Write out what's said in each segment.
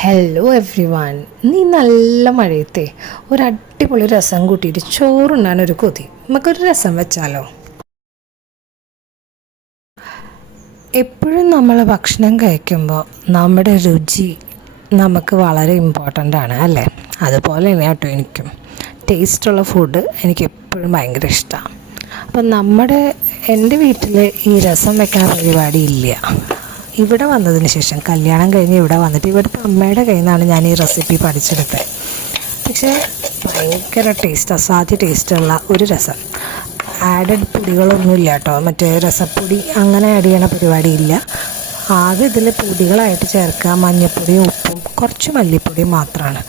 Hello every one. നീ നല്ല മഴയത്തെ ഒരു അടിപൊളി രസം കൂട്ടിയിട്ട് ചോറുണ്ണാനൊരു കൊതി. നമുക്കൊരു രസം വെച്ചാലോ? എപ്പോഴും നമ്മൾ ഭക്ഷണം കഴിക്കുമ്പോൾ നമ്മുടെ രുചി നമുക്ക് വളരെ ഇമ്പോർട്ടൻ്റ് ആണ് അല്ലേ? അതുപോലെ തന്നെ കേട്ടോ എനിക്കും ടേസ്റ്റുള്ള ഫുഡ് എനിക്ക് എപ്പോഴും ഭയങ്കര ഇഷ്ടമാണ്. അപ്പം എൻ്റെ വീട്ടിൽ ഈ രസം വെക്കുന്ന പരിപാടി ഇല്ല. ഇവിടെ വന്നതിന് ശേഷം കല്യാണം കഴിഞ്ഞ് ഇവിടെ വന്നിട്ട് ഇവിടുത്തെ അമ്മയുടെ കയ്യിൽ നിന്നാണ് ഞാൻ ഈ റെസിപ്പി പഠിച്ചെടുത്തത്. പക്ഷേ ഭയങ്കര ടേസ്റ്റ്, അസാധ്യ ടേസ്റ്റുള്ള ഒരു രസം. ആഡഡ് പൊടികളൊന്നുമില്ല കേട്ടോ, മറ്റേ രസപ്പൊടി അങ്ങനെ ആഡ് ചെയ്യണ പരിപാടിയില്ല. ആകെ ഇതിൽ പൊടികളായിട്ട് ചേർക്കുക മഞ്ഞൾപ്പൊടിയും ഉപ്പും കുറച്ച് മല്ലിപ്പൊടിയും മാത്രമാണ്.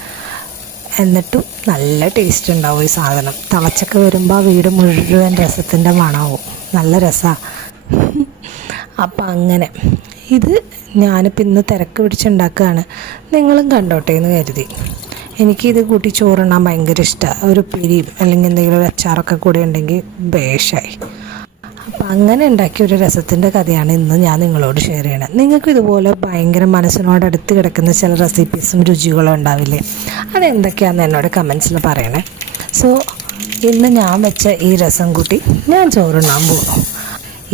എന്നിട്ടും നല്ല ടേസ്റ്റ് ഉണ്ടാവും ഈ സാധനം. തിളച്ചൊക്കെ വരുമ്പോൾ വീട് മുഴുവൻ രസത്തിൻ്റെ മണമാവും. നല്ല രസമാണ്. അപ്പം അങ്ങനെ ഇത് ഞാനിപ്പോൾ ഇന്ന് തിരക്ക് പിടിച്ചുണ്ടാക്കുകയാണ്, നിങ്ങളും കണ്ടോട്ടെ എന്ന് കരുതി. എനിക്കിത് കൂട്ടി ചോറുണ്ണാൻ ഭയങ്കര ഇഷ്ടമാണ്. ഒരു പിരിയും അല്ലെങ്കിൽ എന്തെങ്കിലും ഒരു അച്ചാറൊക്കെ കൂടി ഉണ്ടെങ്കിൽ ബേഷായി. അപ്പം അങ്ങനെ ഉണ്ടാക്കിയ ഒരു രസത്തിൻ്റെ കഥയാണ് ഇന്ന് ഞാൻ നിങ്ങളോട് ഷെയർ ചെയ്യണത്. നിങ്ങൾക്കും ഇതുപോലെ ഭയങ്കര മനസ്സിനോടടുത്ത് കിടക്കുന്ന ചില റെസിപ്പീസും രുചികളും ഉണ്ടാവില്ലേ? അതെന്തൊക്കെയാണെന്ന് എന്നോട് കമൻസിൽ പറയണേ. സോ ഇന്ന് ഞാൻ വെച്ച ഈ രസം കൂട്ടി ഞാൻ ചോറുണ്ണാൻ പോകുന്നു.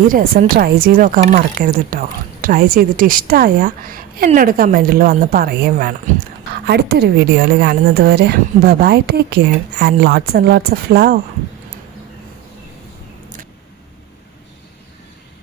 ഈ രസം ട്രൈ ചെയ്ത് നോക്കാൻ മറക്കരുത് കേട്ടോ. ട്രൈ ചെയ്തിട്ട് ഇഷ്ടമായാൽ എന്നോട് കമൻറ്റിൽ വന്ന് പറയുകയും വേണം. അടുത്തൊരു വീഡിയോയിൽ കാണുന്നത് വരെ bye, take care and lots of love.